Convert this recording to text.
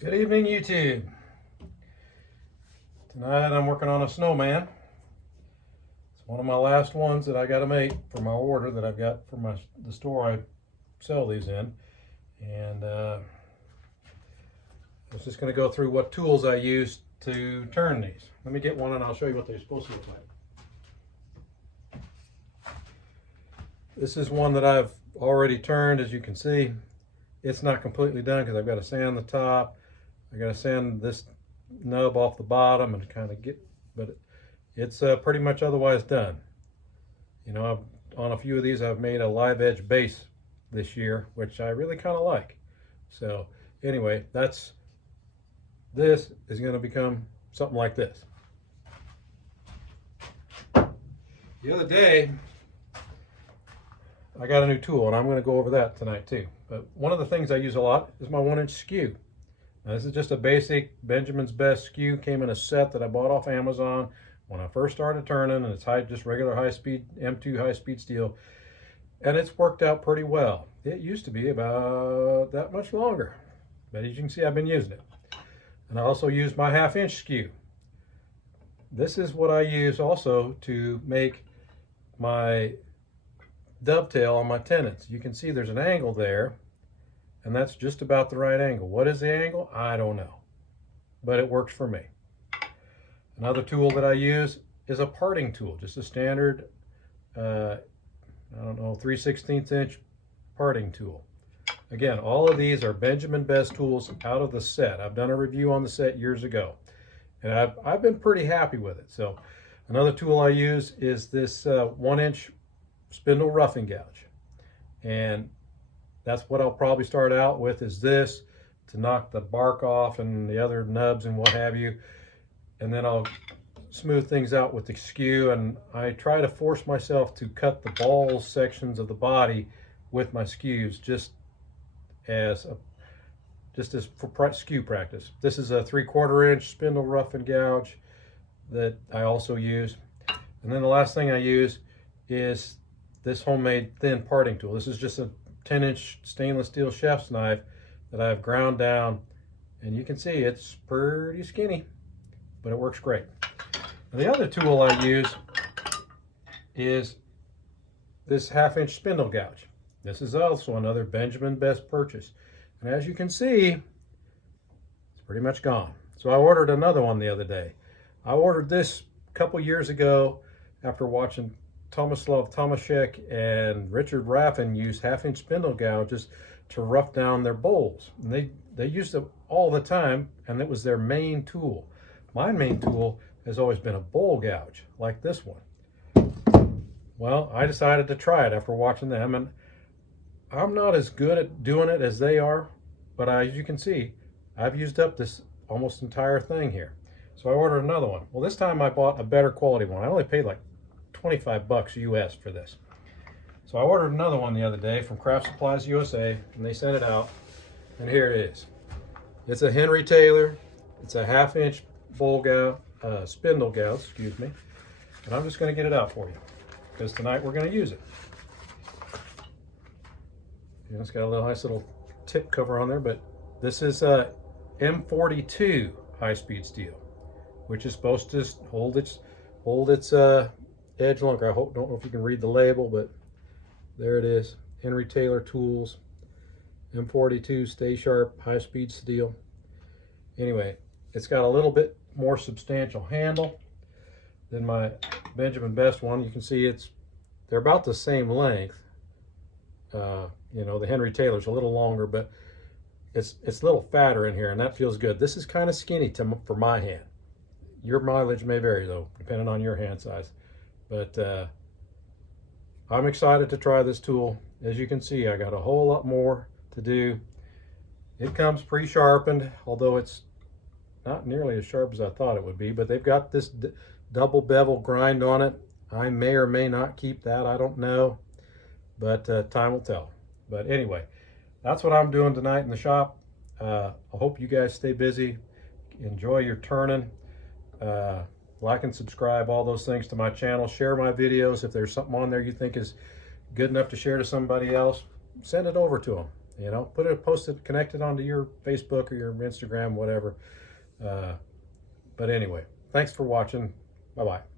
Good evening, YouTube. Tonight I'm working on a snowman. It's one of my last ones that I got to make for my order that I've got from the store I sell these in. And I was just going to go through what tools I use to turn these. Let me get one and I'll show you what they're supposed to look like. This is one that I've already turned, as you can see. It's not completely done because I've got to sand the top. I got to sand this nub off the bottom and kind of get, but it's pretty much otherwise done. You know, on a few of these I've made a live edge base this year, which I really kind of like. So anyway, this is going to become something like this. The other day I got a new tool and I'm going to go over that tonight too. But one of the things I use a lot is my 1-inch skew. Now, this is just a basic Benjamin's Best skew. Came in a set that I bought off Amazon when I first started turning, and it's just regular high-speed M2 high-speed steel, and it's worked out pretty well. It used to be about that much longer, but as you can see, I've been using it. And I also use my 1/2-inch skew. This is what I use also to make my dovetail on my tenons. You can see there's an angle there, and that's just about the right angle. What is the angle? I don't know, but it works for me. Another tool that I use is a parting tool, just a standard, I don't know, 3/16 inch parting tool. Again, all of these are Benjamin Best tools out of the set. I've done a review on the set years ago, and I've been pretty happy with it. So another tool I use is this 1-inch spindle roughing gouge, and that's what I'll probably start out with, is this to knock the bark off and the other nubs and what have you, and then I'll smooth things out with the skew. And I try to force myself to cut the balls sections of the body with my skews just as for skew practice. This is a 3/4 inch spindle rough and gouge that I also use. And then the last thing I use is this homemade thin parting tool. This is just a 10-inch stainless steel chef's knife that I've ground down, and you can see it's pretty skinny, but it works great. And the other tool I use is this 1/2-inch spindle gouge. This is also another Benjamin Best purchase, and as you can see, it's pretty much gone. So I ordered another one the other day. I ordered this a couple years ago after watching Tomislav Tomaszek and Richard Raffin use 1/2-inch spindle gouges to rough down their bowls. And they used it all the time, and it was their main tool. My main tool has always been a bowl gouge, like this one. Well, I decided to try it after watching them, and I'm not as good at doing it as they are, but as you can see, I've used up this almost entire thing here. So I ordered another one. Well, this time I bought a better quality one. I only paid like 25 bucks US for this. So I ordered another one the other day from Craft Supplies USA, and they sent it out, and here it is. It's a Henry Taylor. It's a 1/2-inch bowl gouge, spindle gouge, excuse me. And I'm just going to get it out for you because tonight we're going to use it. And it's got a nice little tip cover on there, but this is a M42 high-speed steel, which is supposed to hold its edge longer. Don't know if you can read the label, but there it is. Henry Taylor Tools, M42 Stay Sharp high-speed steel. Anyway, it's got a little bit more substantial handle than my Benjamin Best one. You can see they're about the same length. You know, the Henry Taylor's a little longer, but it's a little fatter in here, and that feels good. This is kind of skinny for my hand. Your mileage may vary though, depending on your hand size. But I'm excited to try this tool. As you can see, I got a whole lot more to do. It comes pre-sharpened, although it's not nearly as sharp as I thought it would be, but they've got this double bevel grind on it. I may or may not keep that, I don't know, but time will tell. But anyway, that's what I'm doing tonight in the shop. I hope you guys stay busy, enjoy your turning. Like and subscribe, all those things to my channel. Share my videos. If there's something on there you think is good enough to share to somebody else, send it over to them. You know, put it, post it, connect it onto your Facebook or your Instagram, whatever. But anyway, thanks for watching. Bye-bye.